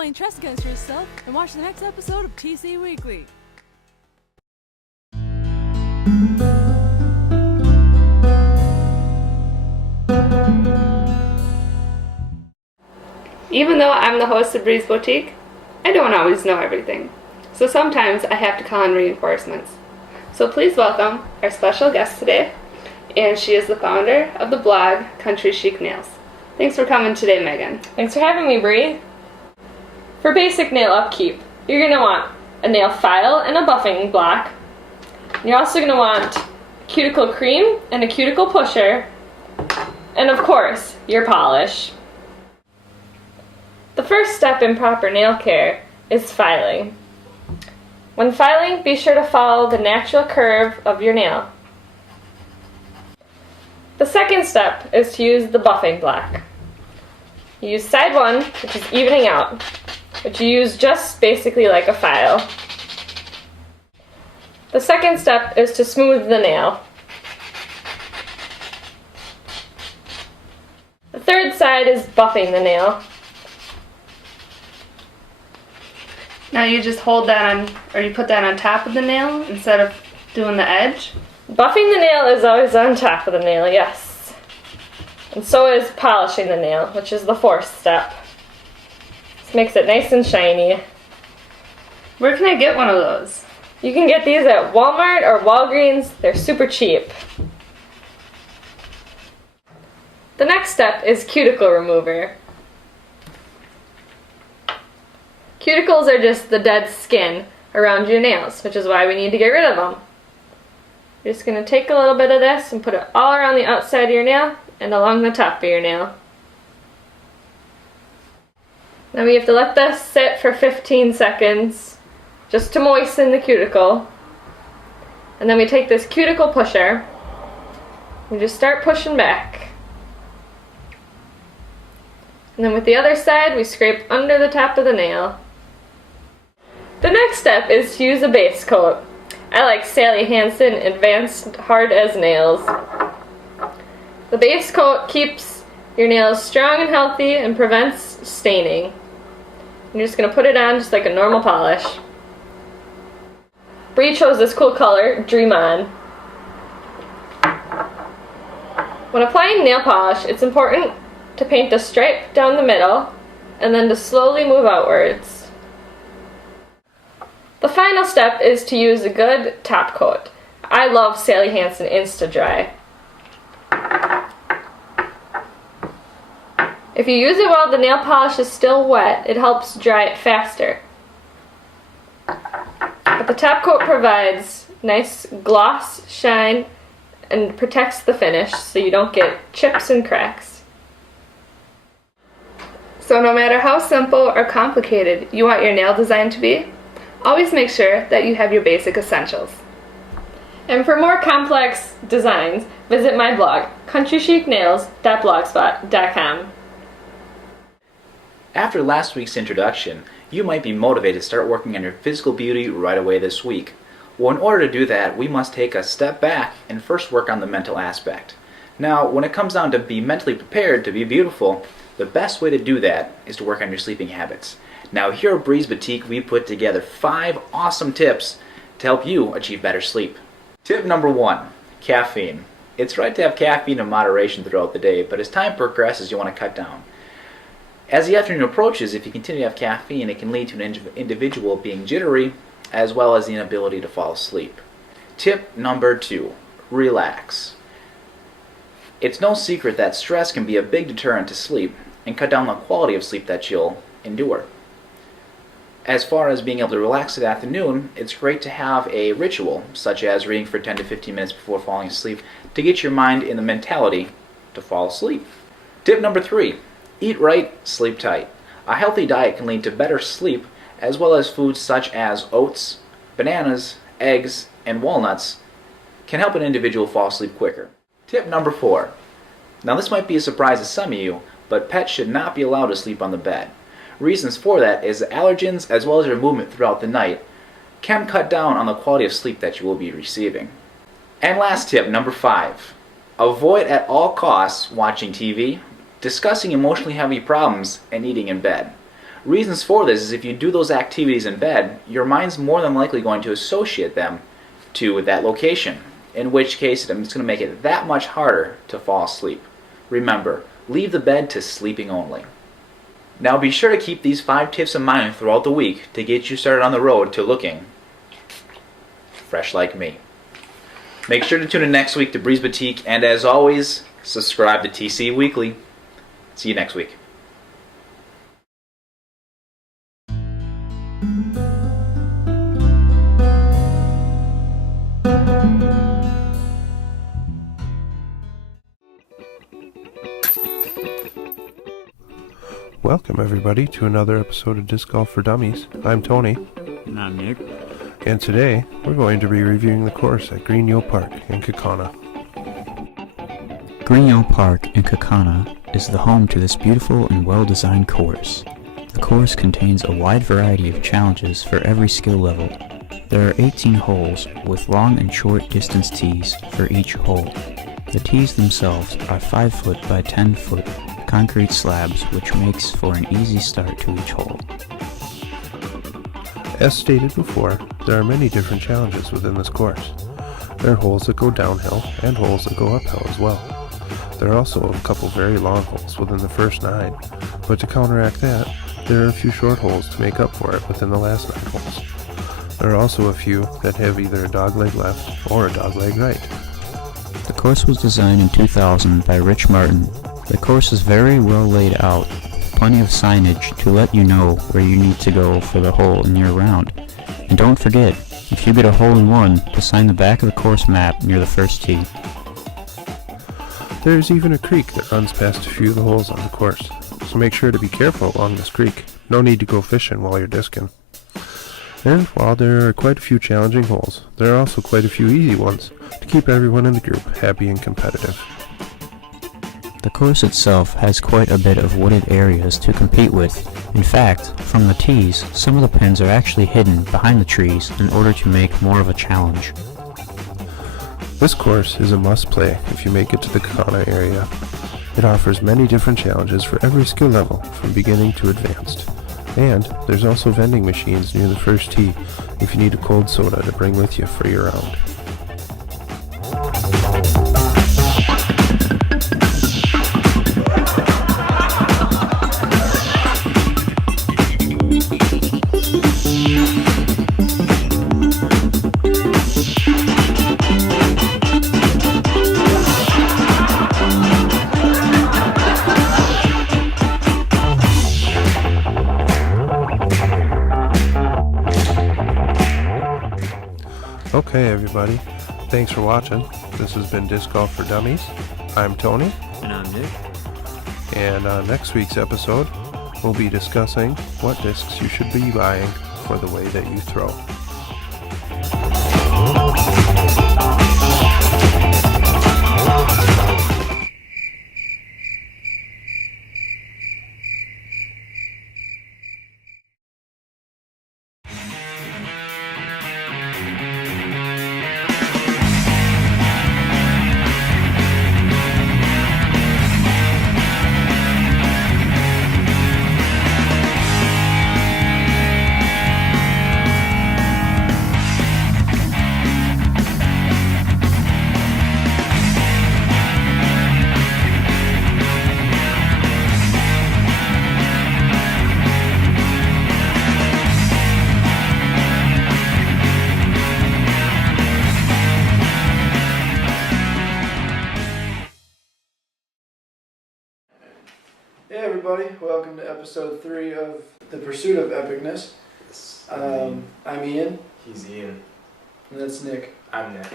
playing chess against yourself and watch the next episode of TC Weekly. Even though I'm the host of Breeze Boutique, I don't always know everything. So sometimes I have to call in reinforcements. So please welcome our special guest today, and she is the founder of the blog Country Chic Nails. Thanks for coming today, Megan. Thanks for having me, Bree. For basic nail upkeep, you're going to want a nail file and a buffing block. You're also going to want cuticle cream and a cuticle pusher, and of course, your polish. The first step in proper nail care is filing. When filing, be sure to follow the natural curve of your nail. The second step is to use the buffing block. You use side one, which is evening out, which you use just basically like a file. The second step is to smooth the nail. The third side is buffing the nail. Now you just hold that on, or you put that on top of the nail instead of doing the edge? Buffing the nail is always on top of the nail, yes. And so is polishing the nail, which is the fourth step. This makes it nice and shiny. Where can I get one of those? You can get these at Walmart or Walgreens. They're super cheap. The next step is cuticle remover. Cuticles are just the dead skin around your nails, which is why we need to get rid of them. You're just going to take a little bit of this and put it all around the outside of your nail and along the top of your nail. Now we have to let this sit for 15 seconds just to moisten the cuticle. And then we take this cuticle pusher and just start pushing back. And then with the other side, we scrape under the top of the nail. The next step is to use a base coat. I like Sally Hansen Advanced Hard as Nails. The base coat keeps your nails strong and healthy and prevents staining. You're just going to put it on just like a normal polish. Bree chose this cool color, Dream On. When applying nail polish, it's important to paint the stripe down the middle and then to slowly move outwards. The final step is to use a good top coat. I love Sally Hansen Insta Dry. If you use it while the nail polish is still wet, it helps dry it faster. But the top coat provides nice gloss, shine, and protects the finish so you don't get chips and cracks. So no matter how simple or complicated you want your nail design to be, always make sure that you have your basic essentials. And for more complex designs, visit my blog, countrychicnails.blogspot.com. After last week's introduction, you might be motivated to start working on your physical beauty right away this week. Well, in order to do that, we must take a step back and first work on the mental aspect. Now, when it comes down to be mentally prepared to be beautiful, the best way to do that is to work on your sleeping habits. Now, here at Breeze Boutique, we put together 5 awesome tips to help you achieve better sleep. Tip number 1, caffeine. It's right to have caffeine in moderation throughout the day, but as time progresses, you want to cut down. As the afternoon approaches, if you continue to have caffeine, it can lead to an individual being jittery, as well as the inability to fall asleep. Tip number 2, relax. It's no secret that stress can be a big deterrent to sleep and cut down the quality of sleep that you'll endure. As far as being able to relax in the afternoon, it's great to have a ritual, such as reading for 10 to 15 minutes before falling asleep, to get your mind in the mentality to fall asleep. Tip number 3, eat right, sleep tight. A healthy diet can lead to better sleep, as well as foods such as oats, bananas, eggs, and walnuts can help an individual fall asleep quicker. Tip number 4. Now this might be a surprise to some of you, but pets should not be allowed to sleep on the bed. Reasons for that is allergens as well as your movement throughout the night can cut down on the quality of sleep that you will be receiving. And last tip, number 5. Avoid at all costs watching TV, discussing emotionally heavy problems, and eating in bed. Reasons for this is if you do those activities in bed, your mind's more than likely going to associate them to that location, in which case it's going to make it that much harder to fall asleep. Remember, leave the bed to sleeping only. Now be sure to keep these 5 tips in mind throughout the week to get you started on the road to looking fresh like me. Make sure to tune in next week to Breeze Boutique, and as always, subscribe to TC Weekly. See you next week. Welcome everybody to another episode of Disc Golf for Dummies. I'm Tony. And I'm Nick. And today we're going to be reviewing the course at Greenyo Park in Kaukauna. Greenyo Park in Kaukauna is the home to this beautiful and well-designed course. The course contains a wide variety of challenges for every skill level. There are 18 holes with long and short distance tees for each hole. The tees themselves are 5 foot by 10 foot concrete slabs, which makes for an easy start to each hole. As stated before, there are many different challenges within this course. There are holes that go downhill and holes that go uphill as well. There are also a couple very long holes within the first 9, but to counteract that, there are a few short holes to make up for it within the last 9 holes. There are also a few that have either a dogleg left or a dogleg right. The course was designed in 2000 by Rich Martin. The course is very well laid out, plenty of signage to let you know where you need to go for the hole in your round. And don't forget, if you get a hole in one, to sign the back of the course map near the first tee. There is even a creek that runs past a few of the holes on the course, so make sure to be careful along this creek. No need to go fishing while you're discing. And while there are quite a few challenging holes, there are also quite a few easy ones to keep everyone in the group happy and competitive. The course itself has quite a bit of wooded areas to compete with. In fact, from the tees, some of the pins are actually hidden behind the trees in order to make more of a challenge. This course is a must-play if you make it to the Kaukauna area. It offers many different challenges for every skill level, from beginning to advanced. And there's also vending machines near the first tee if you need a cold soda to bring with you for your round. Okay everybody, thanks for watching. This has been Disc Golf for Dummies. I'm Tony. And I'm Nick. And on next week's episode, we'll be discussing what discs you should be buying for the way that you throw. Hey everybody, welcome to episode 3 of The Pursuit of Epicness. I'm Ian. He's Ian. And that's Nick. I'm Nick.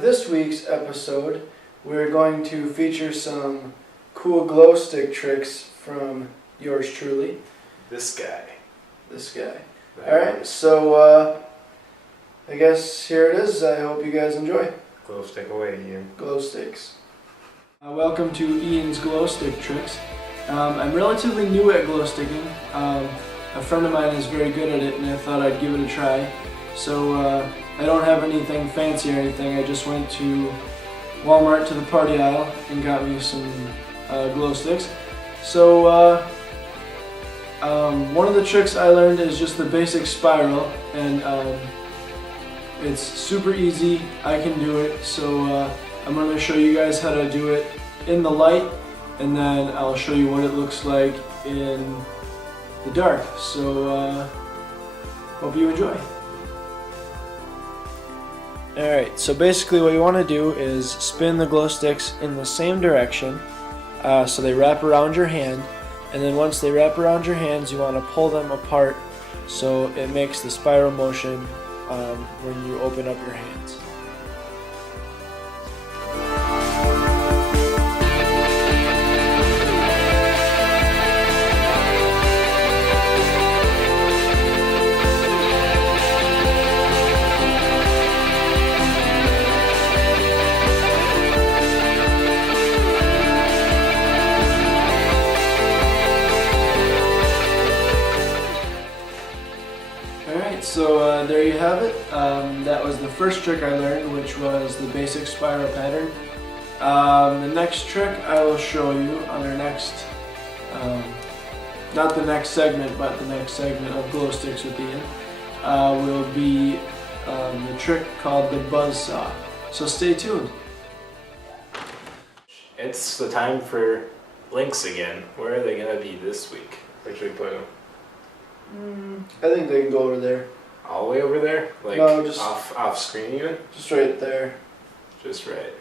This week's episode, we're going to feature some cool glow stick tricks from yours truly. This guy. Alright, so I guess here it is. I hope you guys enjoy. Glow stick away, Ian. Glow sticks. Welcome to Ian's Glow Stick Tricks. I'm relatively new at glow sticking. A friend of mine is very good at it and I thought I'd give it a try. So I don't have anything fancy or anything. I just went to Walmart to the party aisle and got me some glow sticks. So One of the tricks I learned is just the basic spiral, and it's super easy. I can do it, so I'm going to show you guys how to do it in the light, and then I'll show you what it looks like in the dark. So hope you enjoy. Alright, so basically what you want to do is spin the glow sticks in the same direction so they wrap around your hand, and then once they wrap around your hands you want to pull them apart so it makes the spiral motion when you open up your hands. Alright, so there you have it. That was the first trick I learned, which was the basic spiral pattern. The next trick I will show you on our next, not the next segment, but the next segment of Glow Sticks with Ian, will be the trick called the buzz saw. So stay tuned. It's the time for links again. Where are they gonna be this week? Where should we put them? I think they can go over there. All the way over there? Like No, just- off screen even? Just right there. Just right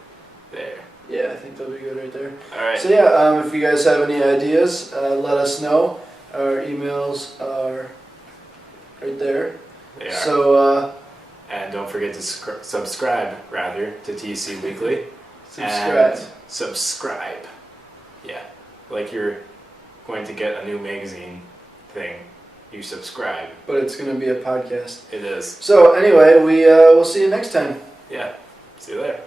there. Yeah, I think they'll be good right there. Alright. So yeah, if you guys have any ideas, let us know. Our emails are right there. They are. So And don't forget to subscribe, rather, to TC Weekly. subscribe. And subscribe. Yeah. Like you're going to get a new magazine thing. You subscribe. But it's going to be a podcast. It is. So anyway, we'll see you next time. Yeah. See you there.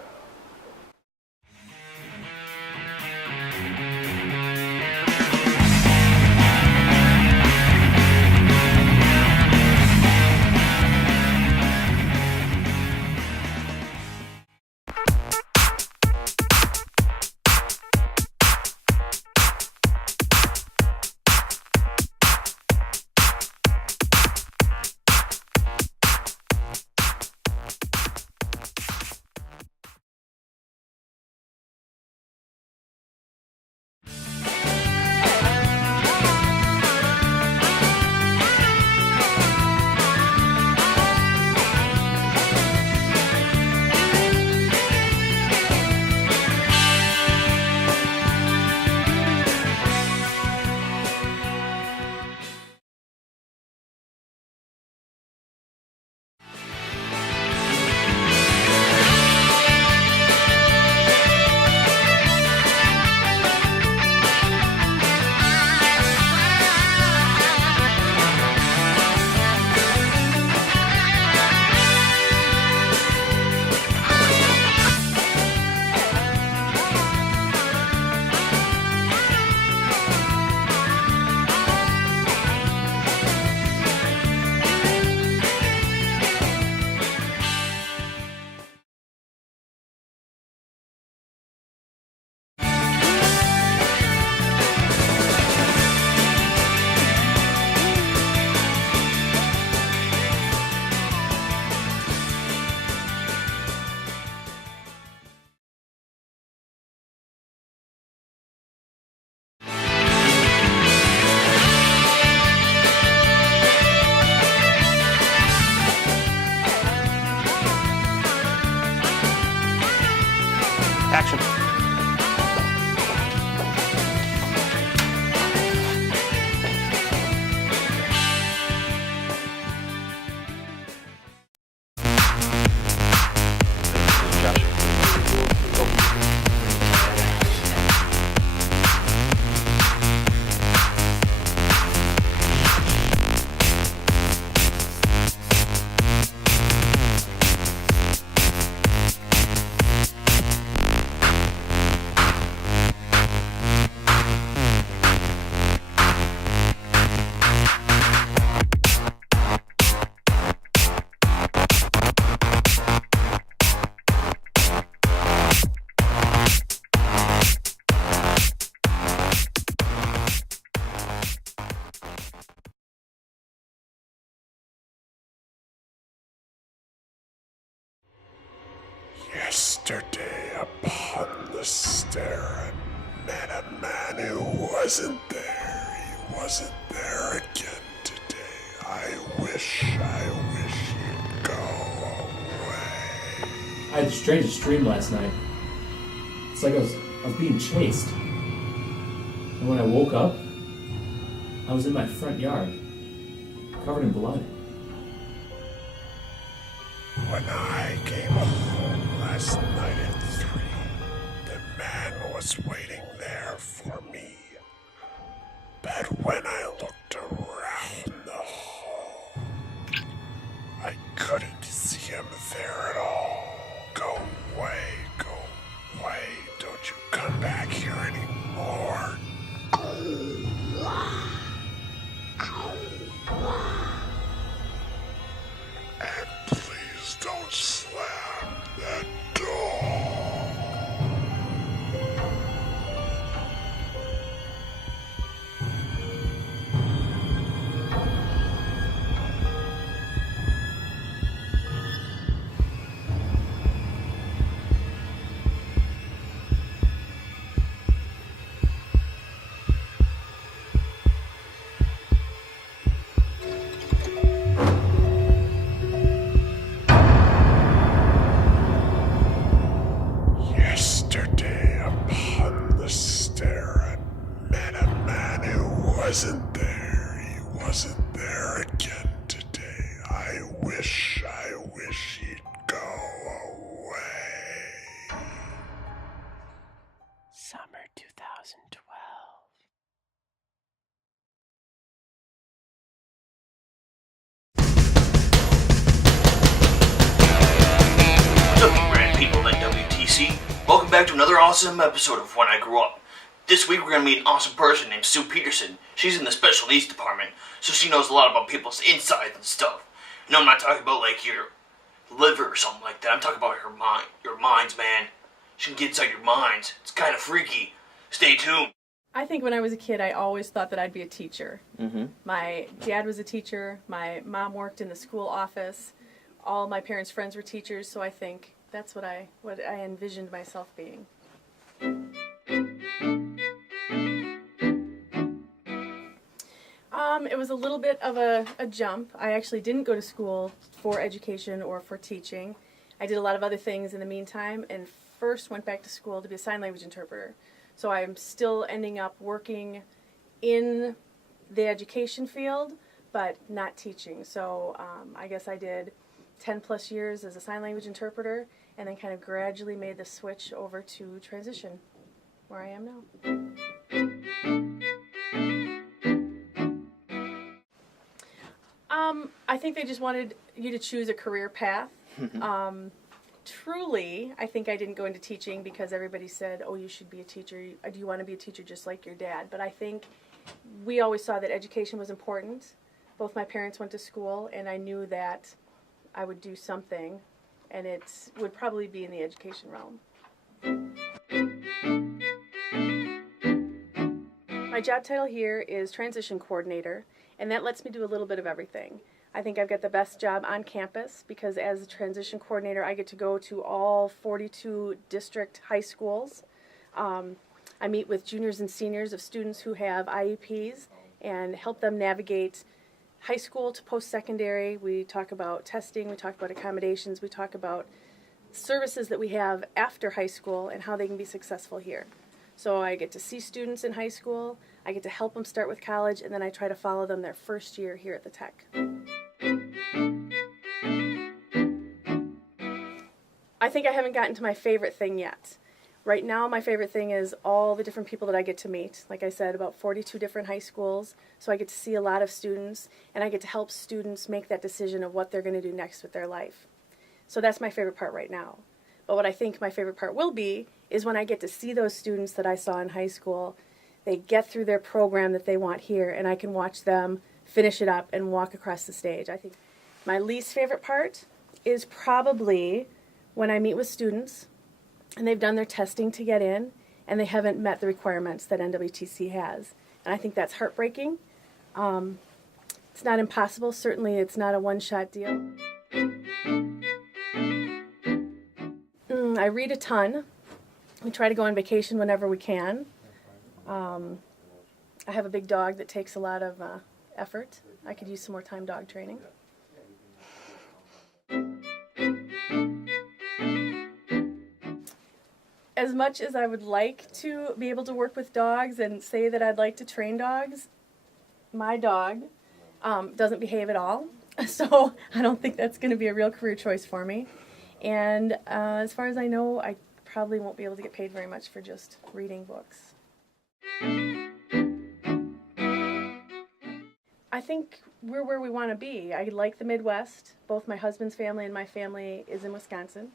stair and met a man who wasn't there. He wasn't there again today. I wish you'd go away. I had the strangest dream last night. It's like I was being chased. And when I woke up, I was in my front yard, covered in blood. When I came home last night at 3, the man was waiting there for me. But when I looked around the hall, I couldn't see him there at all. Go away, don't you come back here anymore. And please don't slam that door. Yesterday upon the stair I met a man who wasn't there. He wasn't there again today. I wish he'd go away. Summer 2012. What's up, you grand people of NWTC? Welcome back to another awesome episode of When I Grew Up. This week we're going to meet an awesome person named Sue Peterson. She's in the special needs department, so she knows a lot about people's insides and stuff. No, I'm not talking about like your liver or something like that. I'm talking about your minds, man. She can get inside your minds. It's kind of freaky. Stay tuned. I think when I was a kid, I always thought that I'd be a teacher. Mm-hmm. My dad was a teacher. My mom worked in the school office. All my parents' friends were teachers, so I think that's what I envisioned myself being. It was a little bit of a jump. I actually didn't go to school for education or for teaching. I did a lot of other things in the meantime, and first went back to school to be a sign language interpreter. So I'm still ending up working in the education field, but not teaching. So I guess I did 10 plus years as a sign language interpreter, and then kind of gradually made the switch over to transition, where I am now. I think they just wanted you to choose a career path. Truly, I think I didn't go into teaching because everybody said, oh, you should be a teacher. Do you want to be a teacher just like your dad? But I think we always saw that education was important. Both my parents went to school, and I knew that I would do something, and it would probably be in the education realm. My job title here is transition coordinator, and that lets me do a little bit of everything. I think I've got the best job on campus because as a transition coordinator, I get to go to all 42 district high schools. I meet with juniors and seniors of students who have IEPs and help them navigate high school to post-secondary. We talk about testing, we talk about accommodations, we talk about services that we have after high school and how they can be successful here. So I get to see students in high school, I get to help them start with college, and then I try to follow them their first year here at the Tech. I think I haven't gotten to my favorite thing yet. Right now, my favorite thing is all the different people that I get to meet. Like I said, about 42 different high schools, so I get to see a lot of students, and I get to help students make that decision of what they're going to do next with their life. So that's my favorite part right now. But what I think my favorite part will be is when I get to see those students that I saw in high school, they get through their program that they want here, and I can watch them finish it up and walk across the stage. I think my least favorite part is probably when I meet with students and they've done their testing to get in and they haven't met the requirements that NWTC has. And I think that's heartbreaking. It's not impossible. Certainly it's not a one-shot deal. I read a ton. We try to go on vacation whenever we can. I have a big dog that takes a lot of effort. I could use some more time dog training. As much as I would like to be able to work with dogs and say that I'd like to train dogs, my dog doesn't behave at all. So I don't think that's going to be a real career choice for me. And as far as I know, I probably won't be able to get paid very much for just reading books. I think we're where we want to be. I like the Midwest. Both my husband's family and my family is in Wisconsin.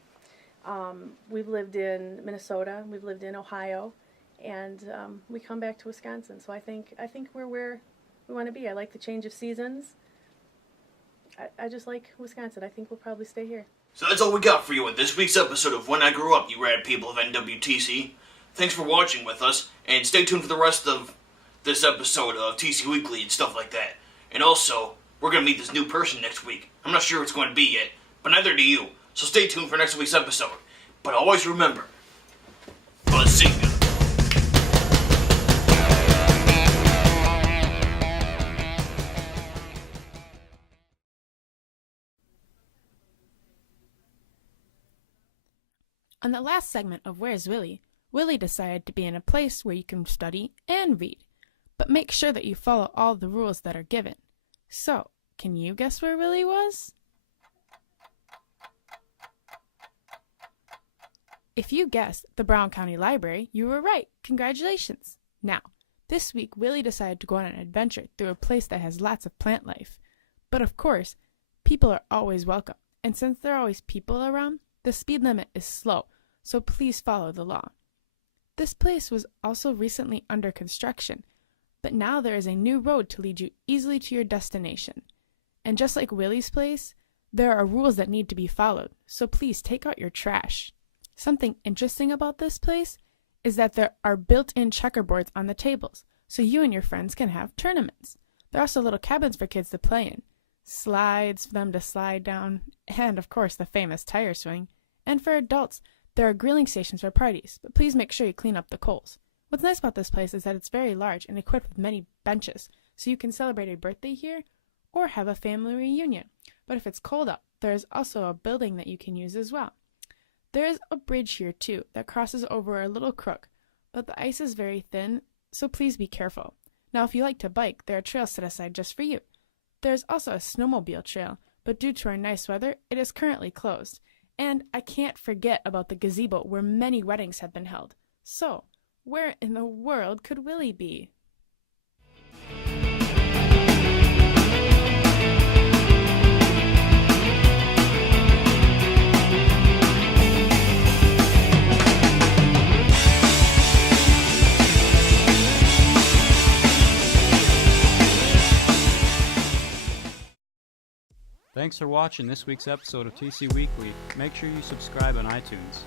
We've lived in Minnesota, we've lived in Ohio, and we come back to Wisconsin. So I think we're where we want to be. I like the change of seasons. I just like Wisconsin. I think we'll probably stay here. So that's all we got for you in this week's episode of When I Grew Up, you rad people of NWTC. Thanks for watching with us, and stay tuned for the rest of this episode of TC Weekly and stuff like that. And also, we're going to meet this new person next week. I'm not sure who it's going to be yet, but neither do you. So stay tuned for next week's episode. But always remember, Bazinga! On the last segment of Where's Willie, Willie decided to be in a place where you can study and read, but make sure that you follow all the rules that are given. So, can you guess where Willie was? If you guessed the Brown County Library, you were right. Congratulations! Now, this week Willie decided to go on an adventure through a place that has lots of plant life. But of course, people are always welcome, and since there are always people around, the speed limit is slow, so please follow the law. This place was also recently under construction, but now there is a new road to lead you easily to your destination. And just like Willie's place, there are rules that need to be followed, so please take out your trash. Something interesting about this place is that there are built-in checkerboards on the tables, so you and your friends can have tournaments. There are also little cabins for kids to play in, slides for them to slide down, and of course the famous tire swing. And for adults, there are grilling stations for parties, but please make sure you clean up the coals. What's nice about this place is that it's very large and equipped with many benches, so you can celebrate a birthday here or have a family reunion. But if it's cold out, there is also a building that you can use as well. There is a bridge here too that crosses over a little crook, but the ice is very thin, so please be careful. Now if you like to bike, there are trails set aside just for you. There is also a snowmobile trail, but due to our nice weather, it is currently closed. And I can't forget about the gazebo where many weddings have been held. So, where in the world could Willie be? Thanks for watching this week's episode of TC Weekly. Make sure you subscribe on iTunes.